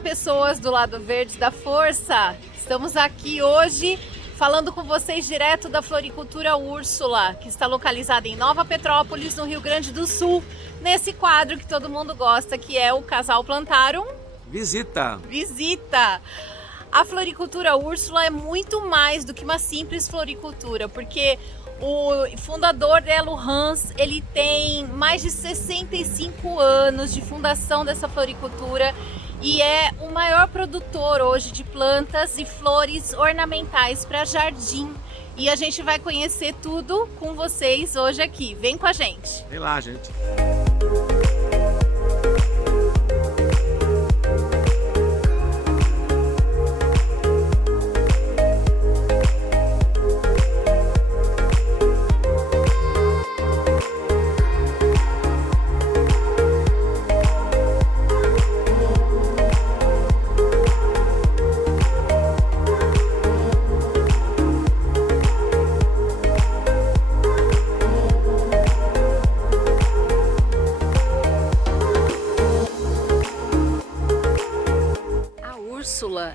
Olá, pessoas do lado verde da força! Estamos aqui hoje falando com vocês direto da Floricultura Úrsula, que está localizada em Nova Petrópolis, no Rio Grande do Sul, nesse quadro que todo mundo gosta, que é o Casal Plantarum Visita! A Floricultura Úrsula é muito mais do que uma simples floricultura, porque o fundador dela, o Hans, ele tem mais de 65 anos de fundação dessa floricultura e é o maior produtor hoje de plantas e flores ornamentais para jardim. E a gente vai conhecer tudo com vocês hoje aqui. Vem com a gente! Vem lá, gente!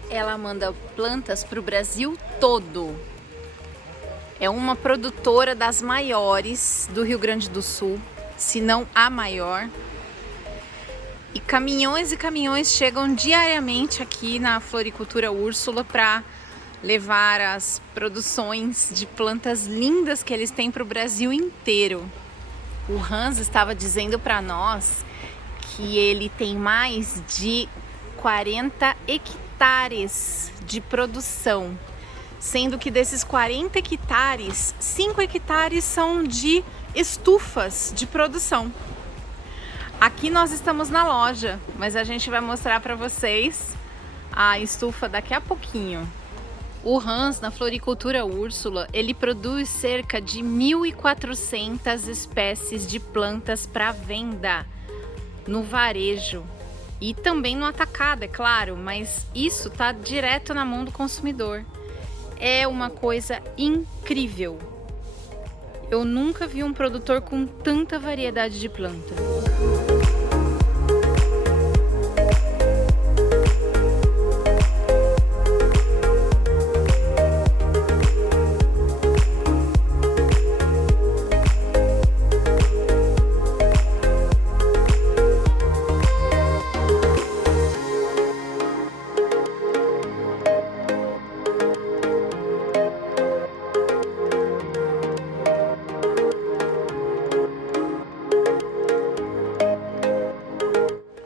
Ela manda plantas para o Brasil todo. É uma produtora das maiores do Rio Grande do Sul, se não a maior. E caminhões chegam diariamente aqui na Floricultura Úrsula para levar as produções de plantas lindas que eles têm para o Brasil inteiro. O Hans estava dizendo para nós que ele tem mais de 40 hectares de produção, sendo que desses 40 hectares, 5 hectares são de estufas de produção. Aqui nós estamos na loja, mas a gente vai mostrar para vocês a estufa daqui a pouquinho. O Hans, na Floricultura Úrsula, ele produz cerca de 1.400 espécies de plantas para venda no varejo. E também no atacado, é claro, mas isso tá direto na mão do consumidor. É uma coisa incrível. Eu nunca vi um produtor com tanta variedade de planta.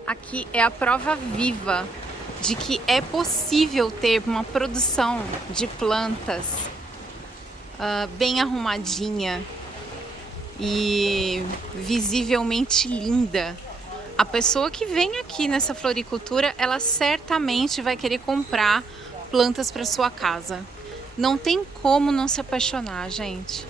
Aqui é a prova viva de que é possível ter uma produção de plantas bem arrumadinha e visivelmente linda. A pessoa que vem aqui nessa floricultura, ela certamente vai querer comprar plantas para sua casa. Não tem como não se apaixonar, gente.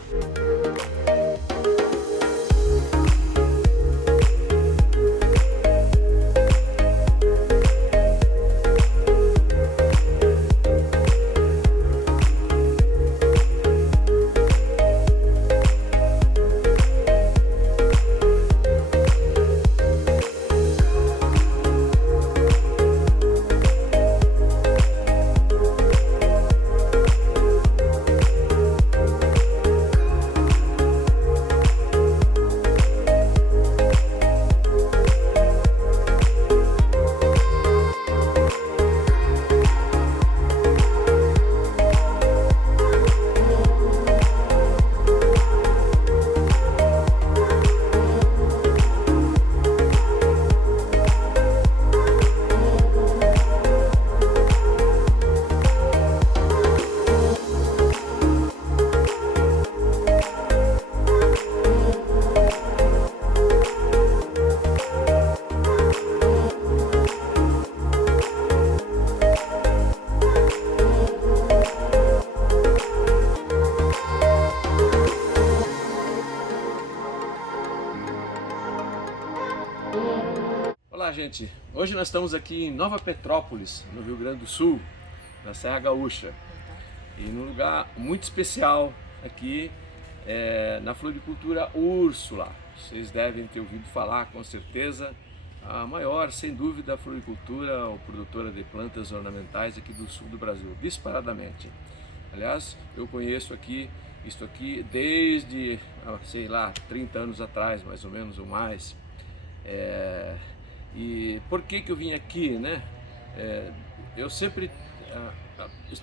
Olá, gente! Hoje nós estamos aqui em Nova Petrópolis, no Rio Grande do Sul, na Serra Gaúcha, e num lugar muito especial aqui na Floricultura Úrsula. Vocês devem ter ouvido falar, com certeza, a maior, sem dúvida, floricultura ou produtora de plantas ornamentais aqui do sul do Brasil, disparadamente. Aliás, eu conheço isto aqui desde, sei lá, 30 anos atrás, mais ou menos, ou mais. E por que eu vim aqui, né? Eu sempre,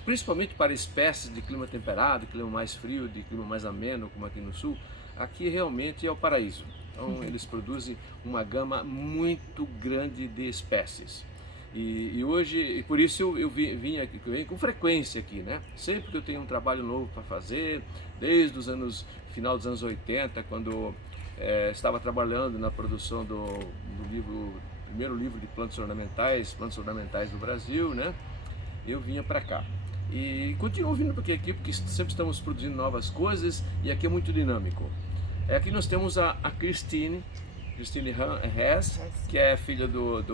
principalmente para espécies de clima temperado, de clima mais frio, de clima mais ameno, como aqui no sul, aqui realmente é o paraíso. Então eles produzem uma gama muito grande de espécies. E hoje, e por isso eu venho com frequência aqui, né? Sempre que eu tenho um trabalho novo para fazer, desde os final dos anos 80, quando estava trabalhando na produção do primeiro livro de plantas ornamentais do Brasil, né? Eu vinha para cá. E continuo vindo aqui porque sempre estamos produzindo novas coisas e aqui é muito dinâmico. Aqui nós temos a Christine Hess, que é filha do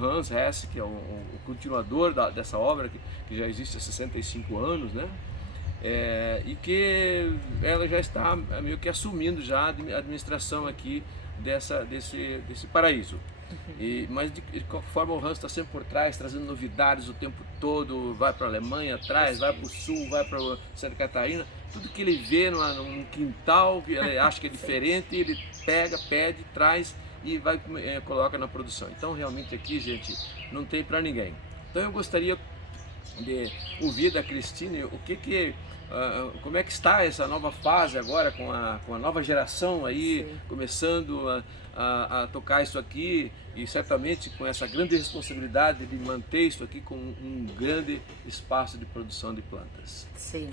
Hans Hess, que é o continuador dessa obra, que já existe há 65 anos, né? E que ela já está meio que assumindo já a administração aqui desse paraíso. Mas de qualquer forma o Hans está sempre por trás, trazendo novidades o tempo todo, vai para a Alemanha, vai para o sul, vai para Santa Catarina, tudo que ele vê num quintal, que ele acha que é diferente, ele pega, pede, traz e coloca na produção. Então realmente aqui, gente, não tem para ninguém. Então eu gostaria de ouvir da Christine como é que está essa nova fase agora com a nova geração aí. Sim. Começando a tocar isso aqui e certamente com essa grande responsabilidade de manter isso aqui com um grande espaço de produção de plantas. Sim,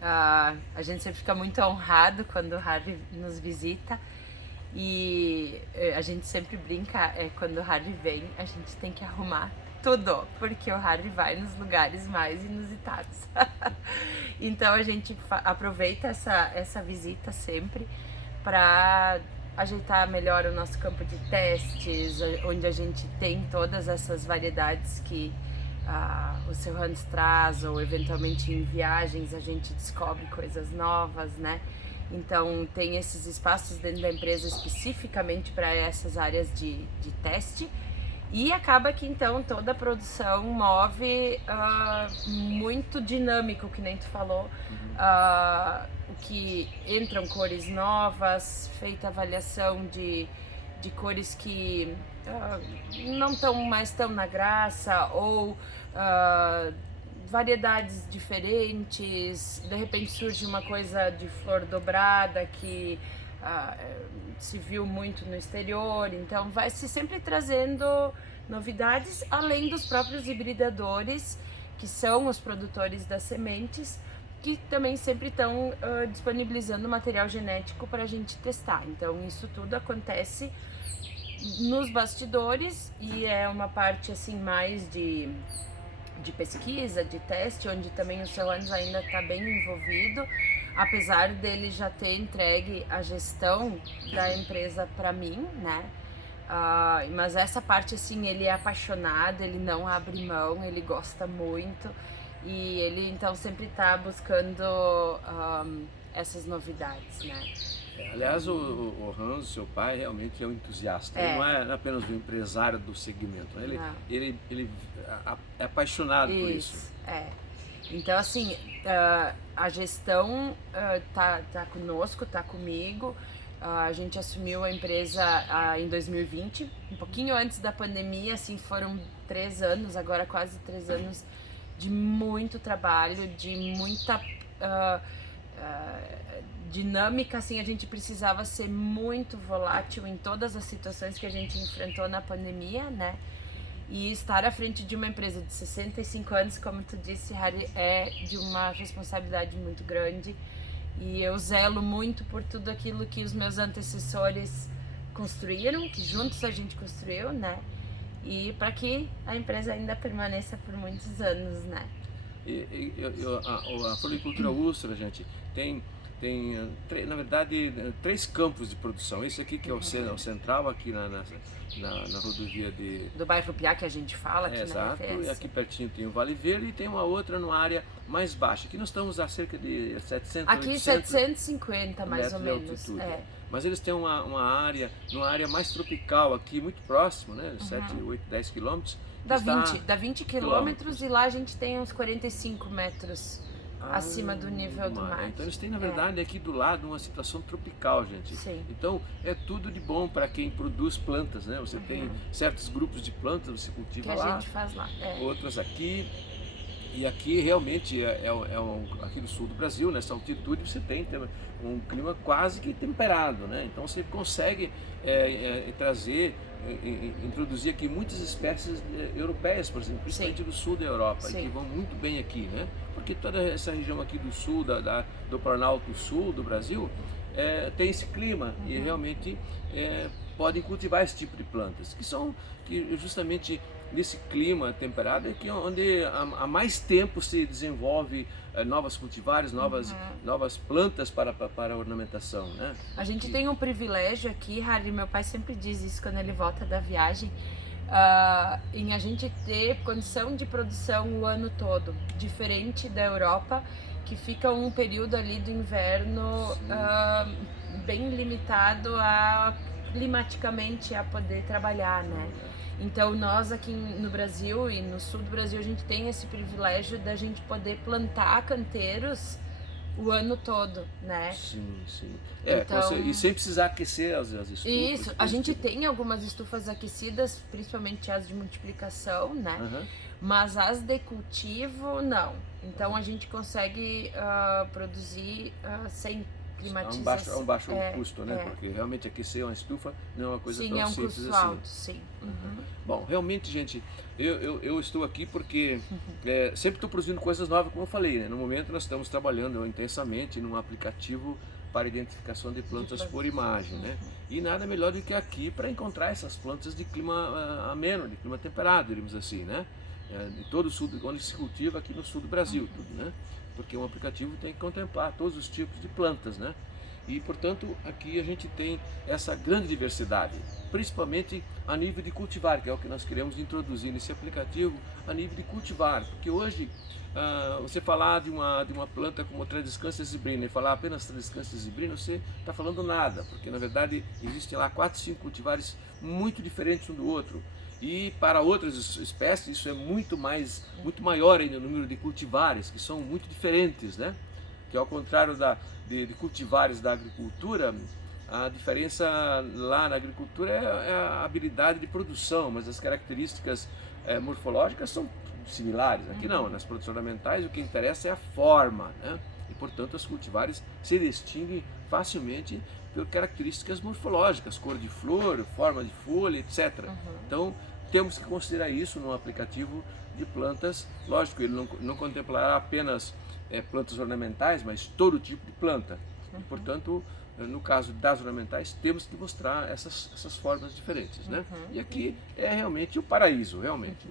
a gente sempre fica muito honrado quando o Harry nos visita e a gente sempre brinca, quando o Harry vem a gente tem que arrumar tudo, porque o Harry vai nos lugares mais inusitados. Então a gente aproveita essa visita sempre para ajeitar melhor o nosso campo de testes, onde a gente tem todas essas variedades que o seu Hans traz, ou eventualmente em viagens a gente descobre coisas novas, né? Então tem esses espaços dentro da empresa especificamente para essas áreas de teste. E acaba que então toda a produção move muito dinâmico, que nem tu falou, o que entram cores novas, feita avaliação de cores que não estão mais tão na graça, ou variedades diferentes, de repente surge uma coisa de flor dobrada que se viu muito no exterior, então vai se sempre trazendo novidades, além dos próprios hibridadores, que são os produtores das sementes, que também sempre estão disponibilizando material genético para a gente testar. Então isso tudo acontece nos bastidores e é uma parte assim mais de pesquisa, de teste, onde também o Solange ainda está bem envolvido, apesar dele já ter entregue a gestão da empresa para mim, né? Mas essa parte assim, ele é apaixonado, ele não abre mão, ele gosta muito e ele então sempre está buscando essas novidades, né? Aliás, o Hans, seu pai, realmente é um entusiasta. Ele não é apenas um empresário do segmento, ele é apaixonado por isso. Então, assim, a gestão tá conosco, tá comigo. A gente assumiu a empresa em 2020, um pouquinho antes da pandemia, assim, foram 3 anos, agora quase 3 anos de muito trabalho, de muita dinâmica, assim, a gente precisava ser muito volátil em todas as situações que a gente enfrentou na pandemia, né? E estar à frente de uma empresa de 65 anos, como tu disse, Harry, é de uma responsabilidade muito grande. E eu zelo muito por tudo aquilo que os meus antecessores construíram, que juntos a gente construiu, né? E para que a empresa ainda permaneça por muitos anos, né? A floricultura Ustra, gente, tem na verdade, 3 campos de produção. Esse aqui que é o central, aqui na rodovia do bairro Piá, que a gente fala aqui, exato, na RFS. E aqui pertinho tem o Vale Verde e tem uma outra numa área mais baixa. Aqui nós estamos a cerca de 700, aqui 800 750 mais ou metros de menos. altitude. Mas eles têm numa área mais tropical aqui, muito próximo, né? 7, 8, 10 quilômetros. Dá 20 quilômetros e lá a gente tem uns 45 metros acima do nível do mar. Então eles têm, na verdade, aqui do lado uma situação tropical, gente. Sim. Então é tudo de bom para quem produz plantas, né? Você tem certos grupos de plantas, você cultiva que lá. a gente faz lá. Outras aqui. E aqui realmente aqui no sul do Brasil, nessa altitude, você tem um clima quase que temperado, né? Então você consegue introduzir aqui muitas espécies europeias, por exemplo, principalmente do sul da Europa, e que vão muito bem aqui, né? Porque toda essa região aqui do sul, do Planalto Sul do Brasil, tem esse clima e realmente podem cultivar esse tipo de plantas, que justamente nesse clima temperado é que onde há mais tempo se desenvolve novas cultivares, novas plantas para a ornamentação, né? A gente tem um privilégio aqui, Harry, meu pai sempre diz isso quando ele volta da viagem, em a gente ter condição de produção o ano todo, diferente da Europa, que fica um período ali do inverno bem limitado climaticamente a poder trabalhar, né? Então nós aqui no Brasil e no sul do Brasil a gente tem esse privilégio da gente poder plantar canteiros o ano todo, né? Sim. Então, e sem precisar aquecer as estufas. Isso, a gente tem algumas estufas aquecidas, principalmente as de multiplicação, né? Mas as de cultivo, não. Então a gente consegue produzir sem climatização. É um baixo custo, né? Porque realmente aquecer uma estufa não é uma coisa tão simples assim. Sim, é um custo alto, sim. Bom, realmente, gente, eu estou aqui porque sempre estou produzindo coisas novas, como eu falei, né? No momento nós estamos trabalhando intensamente num aplicativo para identificação de plantas por imagem, né? E nada melhor do que aqui para encontrar essas plantas de clima ameno, de clima temperado, diríamos assim, né? De todo o sul, onde se cultiva aqui no sul do Brasil, tudo, né? Porque um aplicativo tem que contemplar todos os tipos de plantas, né? E, portanto, aqui a gente tem essa grande diversidade, principalmente a nível de cultivar, que é o que nós queremos introduzir nesse aplicativo, a nível de cultivar, porque hoje você falar de uma planta como Tradescantia zebrina e falar apenas Tradescantia zebrina, você está falando nada, porque na verdade existem lá 4, 5 cultivares muito diferentes um do outro. E para outras espécies isso é muito maior ainda o número de cultivares, que são muito diferentes, né? Que ao contrário de cultivares da agricultura, a diferença lá na agricultura é a habilidade de produção, mas as características morfológicas são similares. Aqui não, nas produções ornamentais o que interessa é a forma, né? E portanto as cultivares se distinguem facilmente por características morfológicas, cor de flor, forma de folha, etc. Então temos que considerar isso num aplicativo de plantas. Lógico, ele não contemplará apenas plantas ornamentais, mas todo tipo de planta. E, portanto, no caso das ornamentais, temos que mostrar essas formas diferentes, né? E aqui é realmente o paraíso, realmente.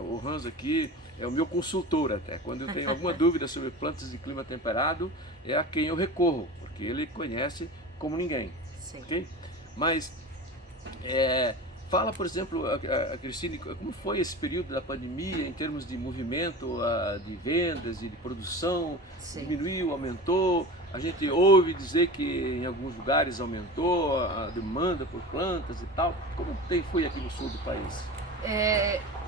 O Hans aqui é o meu consultor até. Quando eu tenho alguma dúvida sobre plantas de clima temperado, é a quem eu recorro, porque ele conhece como ninguém. Sim. Okay? Mas fala, por exemplo, Cristine, como foi esse período da pandemia em termos de movimento, de vendas e de produção? Sim. Diminuiu, aumentou? A gente ouve dizer que em alguns lugares aumentou a demanda por plantas e tal. Como foi aqui no sul do país?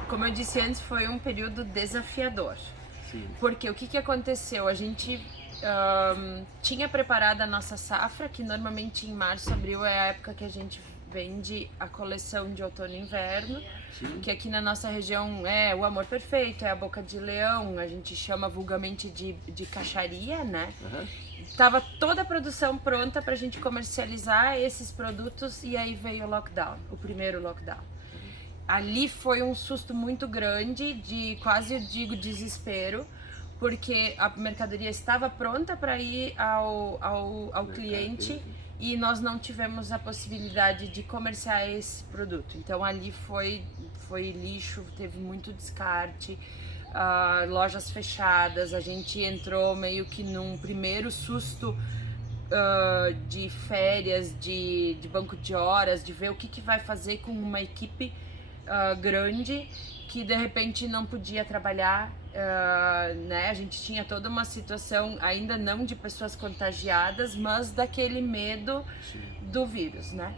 Como eu disse antes, foi um período desafiador. Sim. Porque o que aconteceu? A gente tinha preparado a nossa safra, que normalmente em março, abril é a época que a gente vende a coleção de outono e inverno, que aqui na nossa região é o amor perfeito, é a boca de leão, a gente chama vulgarmente de caixaria, né? Tava toda a produção pronta para a gente comercializar esses produtos e aí veio o lockdown, o primeiro lockdown. Ali foi um susto muito grande, quase eu digo desespero, porque a mercadoria estava pronta para ir ao cliente e nós não tivemos a possibilidade de comerciar esse produto. Então ali foi lixo, teve muito descarte, lojas fechadas, a gente entrou meio que num primeiro susto de férias, de banco de horas, de ver o que vai fazer com uma equipe grande que de repente não podia trabalhar, né? A gente tinha toda uma situação ainda não de pessoas contagiadas, mas daquele medo do vírus, né?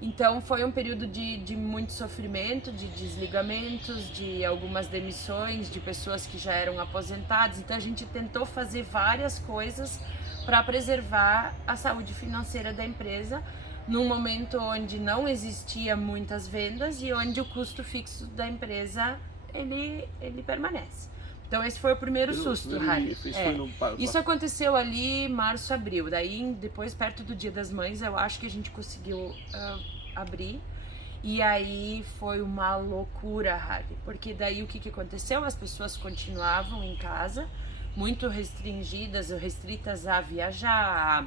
Então foi um período de muito sofrimento, de desligamentos, de algumas demissões, de pessoas que já eram aposentadas. Então a gente tentou fazer várias coisas para preservar a saúde financeira da empresa num momento onde não existia muitas vendas e onde o custo fixo da empresa ele permanece. Então esse foi o primeiro susto, Harry. Isso aconteceu ali em março, abril. Daí depois, perto do Dia das Mães, eu acho que a gente conseguiu abrir. E aí foi uma loucura, Harry. Porque daí o que aconteceu? As pessoas continuavam em casa, muito restritas a viajar,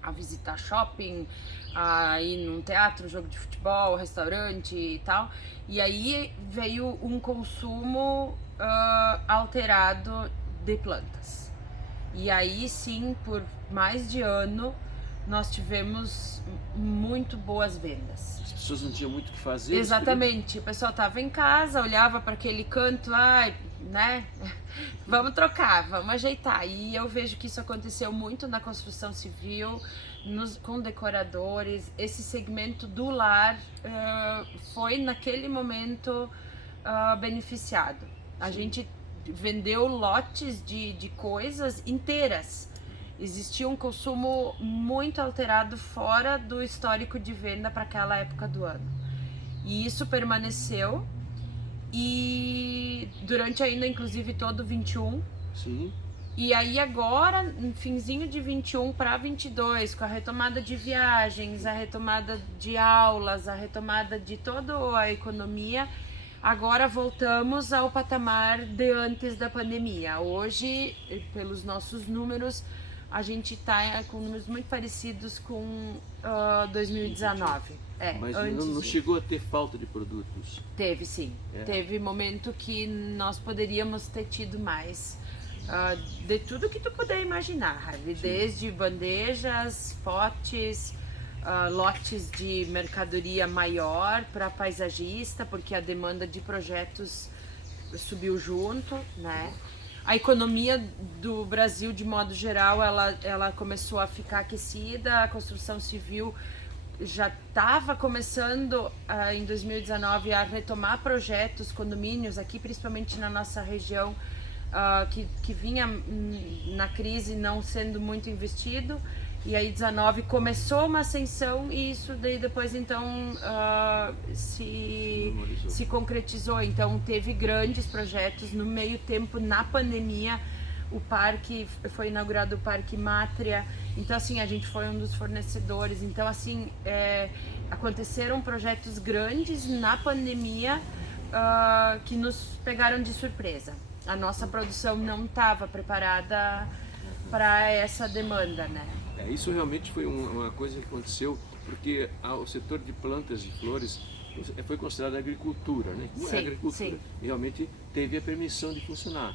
a visitar shopping, a ir num teatro, jogo de futebol, restaurante e tal. E aí veio um consumo alterado de plantas. E aí sim, por mais de ano, nós tivemos muito boas vendas. As pessoas não tinham muito o que fazer. Exatamente, o pessoal estava em casa, olhava para aquele canto, né? Vamos trocar, vamos ajeitar. E eu vejo que isso aconteceu muito na construção civil, com decoradores. Esse segmento do lar foi naquele momento beneficiado. A gente vendeu lotes de coisas inteiras. Existia um consumo muito alterado fora do histórico de venda para aquela época do ano. E isso permaneceu e durante ainda inclusive todo 21. Sim. E aí agora, no finzinho de 21 para 22, com a retomada de viagens, a retomada de aulas, a retomada de toda a economia, agora voltamos ao patamar de antes da pandemia. Hoje, pelos nossos números, a gente está com números muito parecidos com 2019. Mas não chegou a ter falta de produtos? Teve sim. Teve momento que nós poderíamos ter tido mais. De tudo que tu puder imaginar, Harvey. Desde bandejas, potes, lotes de mercadoria maior para paisagista, porque a demanda de projetos subiu junto, né? A economia do Brasil, de modo geral, ela começou a ficar aquecida, a construção civil já estava começando em 2019 a retomar projetos, condomínios, aqui principalmente na nossa região, que vinha na crise não sendo muito investido. E aí 19 começou uma ascensão e isso daí depois então se concretizou. Então teve grandes projetos no meio tempo, na pandemia. O parque, foi inaugurado o Parque Mátria, então assim, a gente foi um dos fornecedores. Então assim, aconteceram projetos grandes na pandemia que nos pegaram de surpresa. A nossa produção não estava preparada para essa demanda, né? Isso realmente foi uma coisa que aconteceu, porque o setor de plantas e flores foi considerado agricultura, né? Não é agricultura. Sim. E realmente teve a permissão de funcionar.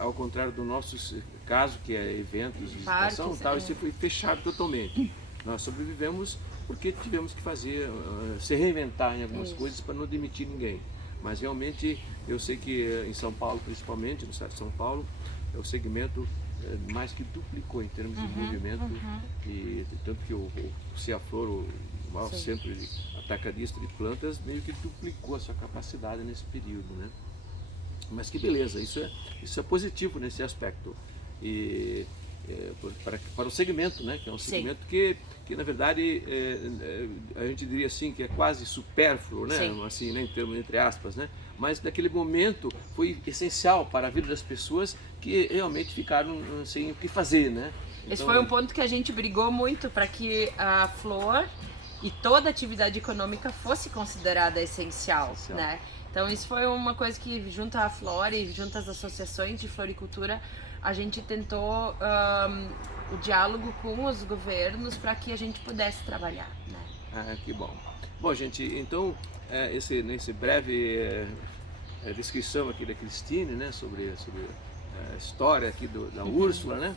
Ao contrário do nosso caso, que é eventos, visitação, tal, isso foi fechado totalmente. Nós sobrevivemos porque tivemos que se reinventar em algumas coisas para não demitir ninguém. Mas realmente, eu sei que em São Paulo, principalmente, no estado de São Paulo, o segmento mais que duplicou em termos de movimento, e tanto que o Ceaflor, o maior centro atacadista de plantas, meio que duplicou a sua capacidade nesse período, né? Mas que beleza, isso é positivo nesse aspecto. E para o segmento, né? Que é um segmento que na verdade a gente diria assim que é quase supérfluo, né? Assim, né? Em termos, entre aspas, né? Mas naquele momento foi essencial para a vida das pessoas que realmente ficaram sem o que fazer, né? Então, esse foi um ponto que a gente brigou muito para que a flor e toda atividade econômica fosse considerada essencial, né? Então isso foi uma coisa que junto à Flora e junto às associações de floricultura, a gente tentou o diálogo com os governos para que a gente pudesse trabalhar, né? Que bom. Bom, gente, então nesse breve descrição aqui da Cristine, né, sobre a história aqui da Úrsula, né?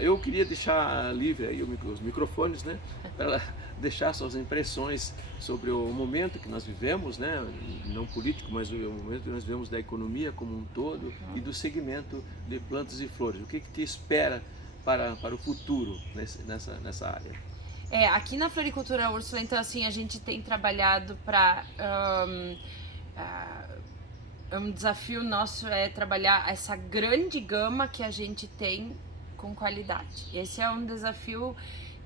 Eu queria deixar livre aí os microfones, né, para ela deixar suas impressões sobre o momento que nós vivemos, né, não político, mas o momento que nós vivemos da economia como um todo e do segmento de plantas e flores. O que te espera para o futuro nessa área? Aqui na Floricultura Úrsula, então assim, a gente tem trabalhado para... um desafio nosso é trabalhar essa grande gama que a gente tem com qualidade. Esse é um desafio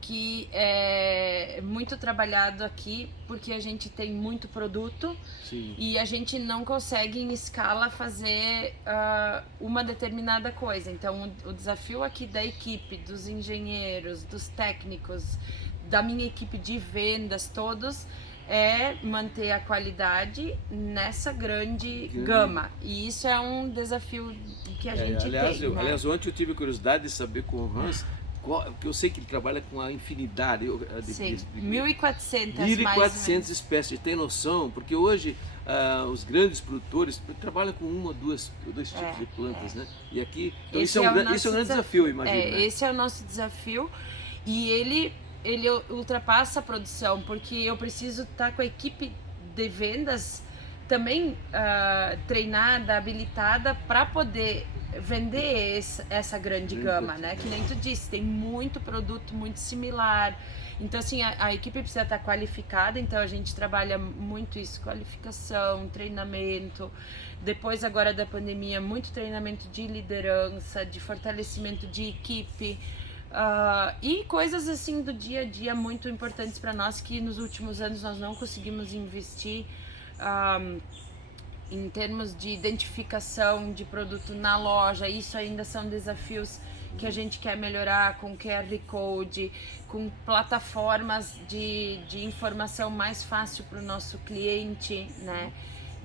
que é muito trabalhado aqui, porque a gente tem muito produto. Sim. E a gente não consegue em escala fazer uma determinada coisa. Então o desafio aqui da equipe, dos engenheiros, dos técnicos, da minha equipe de vendas, todos, é manter a qualidade nessa grande gama. E isso é um desafio que a gente tem. Aliás, ontem eu tive curiosidade de saber com o Hans, porque eu sei que ele trabalha com a infinidade de 1.400 espécies. Tem noção? Porque hoje os grandes produtores trabalham com uma ou dois tipos de plantas, né? E aqui, então isso é um grande desafio, eu imagino. Né? Esse é o nosso desafio, e ele ultrapassa a produção, porque eu preciso estar com a equipe de vendas também treinada, habilitada para poder vender essa grande gama, né? Que nem tu disse, tem muito produto muito similar. Então assim, a equipe precisa estar qualificada, então a gente trabalha muito isso, qualificação, treinamento. Depois agora da pandemia, muito treinamento de liderança, de fortalecimento de equipe. E coisas assim do dia a dia muito importantes para nós, que nos últimos anos nós não conseguimos investir em termos de identificação de produto na loja. Isso ainda são desafios que a gente quer melhorar com QR Code, com plataformas de informação mais fácil para o nosso cliente, né?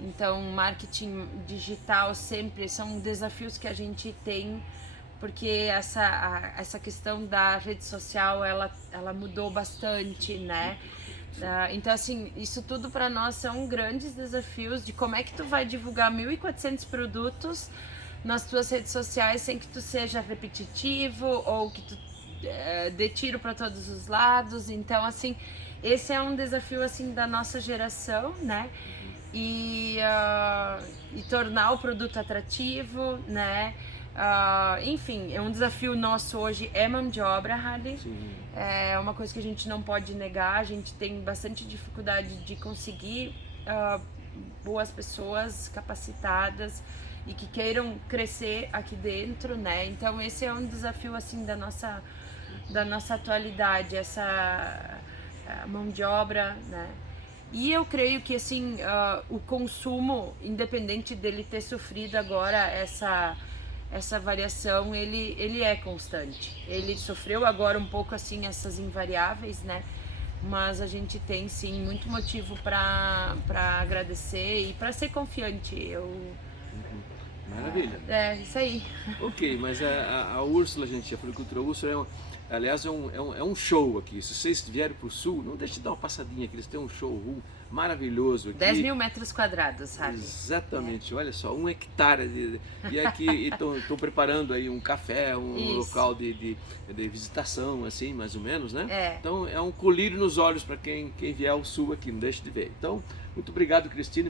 Então marketing digital sempre são desafios que a gente tem, porque essa questão da rede social, ela mudou bastante, né? Então assim, isso tudo para nós são grandes desafios de como é que tu vai divulgar 1.400 produtos nas tuas redes sociais sem que tu seja repetitivo ou que tu dê tiro para todos os lados. Então assim, esse é um desafio assim da nossa geração, né? E tornar o produto atrativo, né? Enfim, é um desafio nosso hoje, é mão de obra, Harley. Sim. É uma coisa que a gente não pode negar, a gente tem bastante dificuldade de conseguir boas pessoas capacitadas e que queiram crescer aqui dentro, né? Então esse é um desafio assim da nossa atualidade, essa mão de obra, né? E eu creio que assim, o consumo, independente dele ter sofrido agora essa variação, ele é constante. Ele sofreu agora um pouco assim essas invariáveis, né? Mas a gente tem sim muito motivo para agradecer e para ser confiante. Maravilha. Isso aí. Ok, mas a Úrsula, gente, a Floricultura Úrsula aliás, é um show aqui. Se vocês vierem para o sul, não deixe de dar uma passadinha aqui. Eles têm um showroom maravilhoso aqui. 10.000 metros quadrados, sabe? Exatamente, olha só, 1 hectare. E aqui estão preparando aí um café, um local de visitação, assim, mais ou menos, né? Então é um colírio nos olhos para quem vier ao sul aqui, não deixe de ver. Então, muito obrigado, Cristine,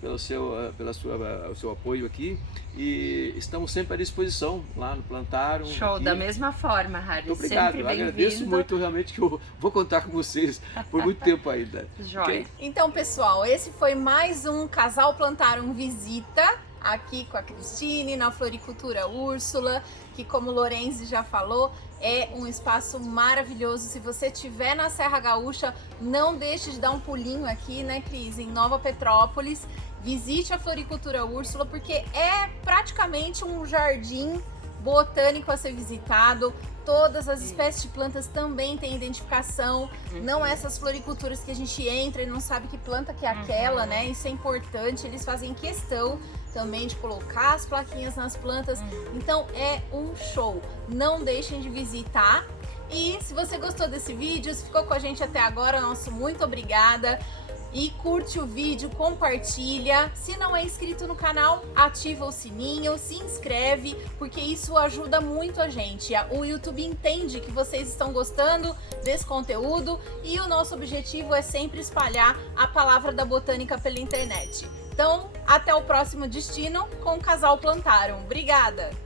pelo seu apoio aqui. E estamos sempre à disposição lá no Plantarum. Show, aqui. Da mesma forma, Harry. Muito obrigado, sempre eu agradeço muito, realmente, que eu vou contar com vocês por muito tempo ainda. Joia. Okay? Então, pessoal, esse foi mais um Casal Plantarum Visita, aqui com a Cristine, na Floricultura Úrsula, que, como o Lorenzi já falou, é um espaço maravilhoso. Se você estiver na Serra Gaúcha, não deixe de dar um pulinho aqui, né, Cris, em Nova Petrópolis. Visite a Floricultura Úrsula, porque é praticamente um jardim botânico a ser visitado. Todas as espécies de plantas também têm identificação, não essas floriculturas que a gente entra e não sabe que planta que é aquela, né? Isso é importante, eles fazem questão também de colocar as plaquinhas nas plantas. Então é um show, não deixem de visitar. E se você gostou desse vídeo, se ficou com a gente até agora, nosso muito obrigada. e curte o vídeo, compartilha. Se não é inscrito no canal, ativa o sininho, se inscreve, porque isso ajuda muito a gente. O YouTube entende que vocês estão gostando desse conteúdo e o nosso objetivo é sempre espalhar a palavra da botânica pela internet. Então, até o próximo destino com o Casal Plantarum. Obrigada!